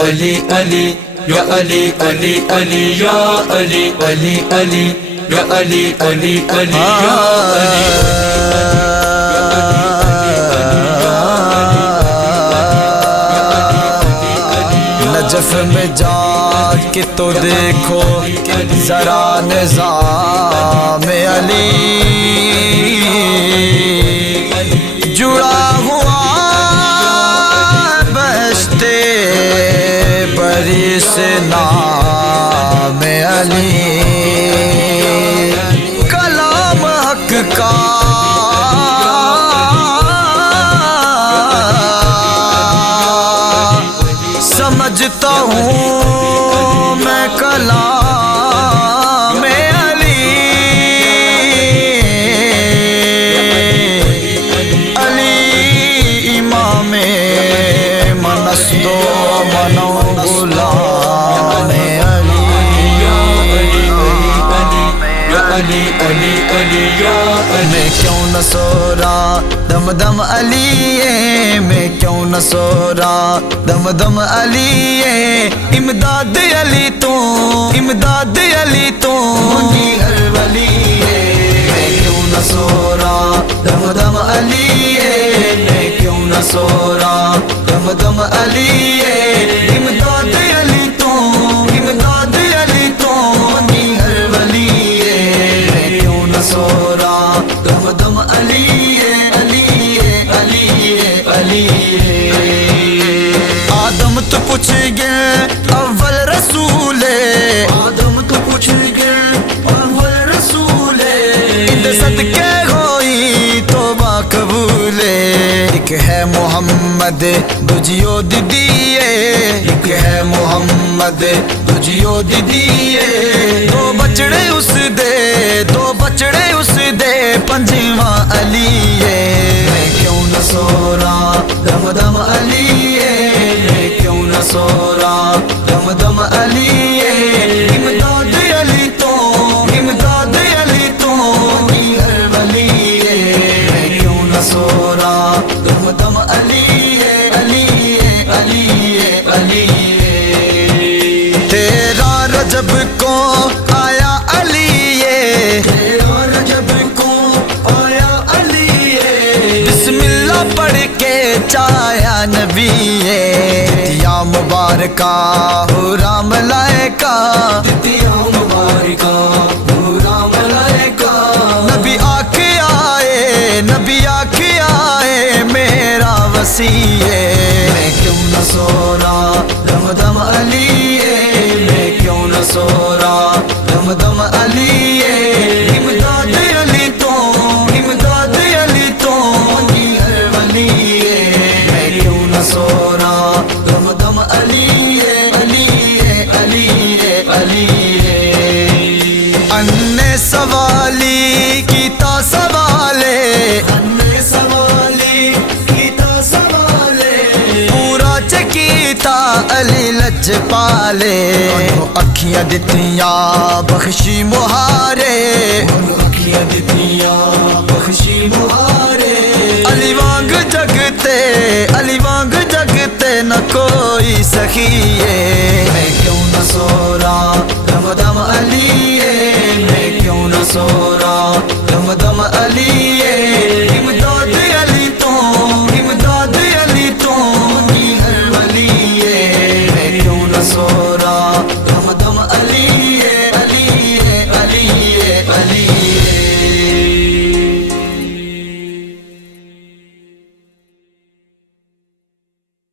علی علی یا علی علی علی یا علی علی علی یا علی علی علی یا نجف میں جا کے تو دیکھو ذرا نظام علی جڑا ہوا بہشتے بری سے نام علی کلام حق کا سمجھتا ہوں میں کلام علی علی امام منست و منو غلام علی علی علی علی یا میں کیوں نہ سو رہا دم دم علی میں کیوں نہ سو رہا دم دم علی امداد علی تو امداد علی تو ہر ولی میں کیوں نہ سو رہا دم دم علی میں کیوں نہ سو رہا دم دم علی امداد علی تو امداد علی تو ہر ولی میں کیوں نہ سو رہا دم دم علی علی علی علی آدم تو پوچھ گئے اول رسول آدم تو پوچھ گئے اول رسول اندر صدقے ہوئی توبہ قبول ایک ہے محمد دجیو دیدیے ایک ہے محمد دجیو دیدیے دو بچڑے اس دے دو بچڑے اس دے پنجواں علی میں کیوں نہ سو رہا دم دم علی میں کیوں نہ سو رہا دم دم علی امداد علی تو امداد علی تو ہر ولی میں کیوں نہ سو رہا دم دم علی علی علی علی تیرا رجب کو آیا علی تیرا رجب کو آیا علی بسم اللہ پڑھ کے چایا نبی تتیا مبارکہ حورا ملائکہ تتیا مبارکہ حورا ملائکہ نبی آکے آئے نبی آکے آئے میرا وسیع میں کیوں نہ سو رہا دم دم علی میں کیوں نہ سو رہا دم دم علی امداد علی تو امداد علی تو ہر ولی میں کیوں نہ سو رہا دم دم علی علی علی علی ان سوالی کیتا سوالے ان سوالی کیتا سوالے پورا چکیتا علی لج پالے اکھیاں دتیاں بخشی محا